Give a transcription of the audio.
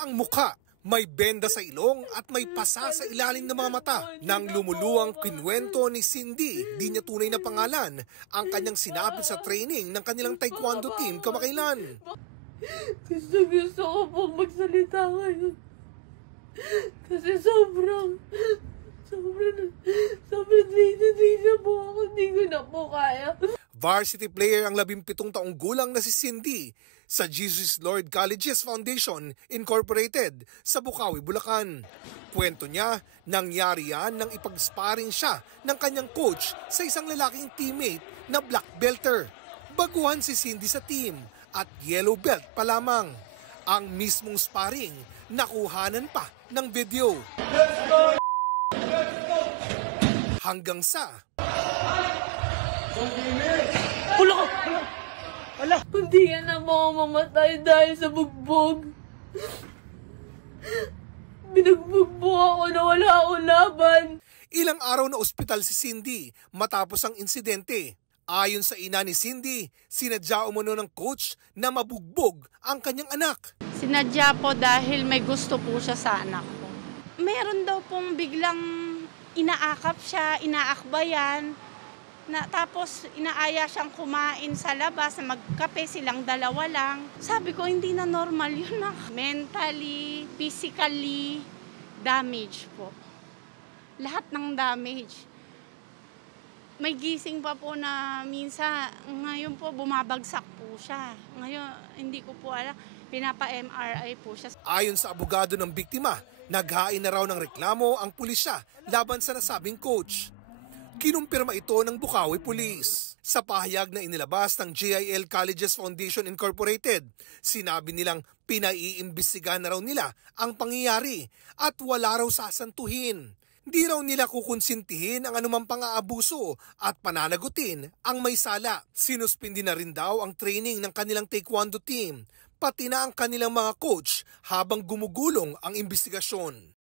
Sira ang mukha, may benda sa ilong at may pasa sa ilalim ng mga mata. Nang lumuluwang kinwento ni Cindy, di niya tunay na pangalan, ang kanyang sinapit sa training ng kanilang taekwondo team kamakailan. Gusto ko pong magsalita ngayon. Kasi sobrang na po ako, hindi ko na po kaya. Varsity player ang 17 taong gulang na si Cindy sa Jesus Lord Colleges Foundation Incorporated sa Bukawi, Bulacan. Kwento niya, nangyari yan nang ipag-sparring siya ng kanyang coach sa isang lalaking teammate na black belter. Baguhan si Cindy sa team at yellow belt pa lamang. Ang mismong sparring, nakuhanan pa ng video. Hanggang sa Hindi ka na po mamatay dahil sa bugbog. Binugbog po ako na wala akong laban. Ilang araw na ospital si Cindy matapos ang insidente. Ayon sa ina ni Cindy, sinadya umano ng coach na mabugbog ang kanyang anak. Sinadya po dahil may gusto po siya sa anak ko. Meron daw pong biglang inaakap siya, inaakbayan, tapos inaaya siyang kumain sa labas, magkape silang dalawa lang. Sabi ko, hindi na normal yun. Mentally, physically, damage po. Lahat ng damage. May gising pa po na minsan, ngayon po bumabagsak po siya. Ngayon, hindi ko po alam, pinapa-MRI po siya. Ayon sa abogado ng biktima, naghain na raw ng reklamo ang pulisya laban sa nasabing coach. Kinumpirma ito ng Bukawi Police. Sa pahayag na inilabas ng GIL Colleges Foundation Incorporated, sinabi nilang pinaiimbestigahan na raw nila ang pangyayari at wala raw sasantuhin. Di raw nila kukonsintihin ang anumang pang-aabuso at pananagutin ang may sala. Sinuspindi na rin daw ang training ng kanilang taekwondo team, pati na ang kanilang mga coach habang gumugulong ang imbestigasyon.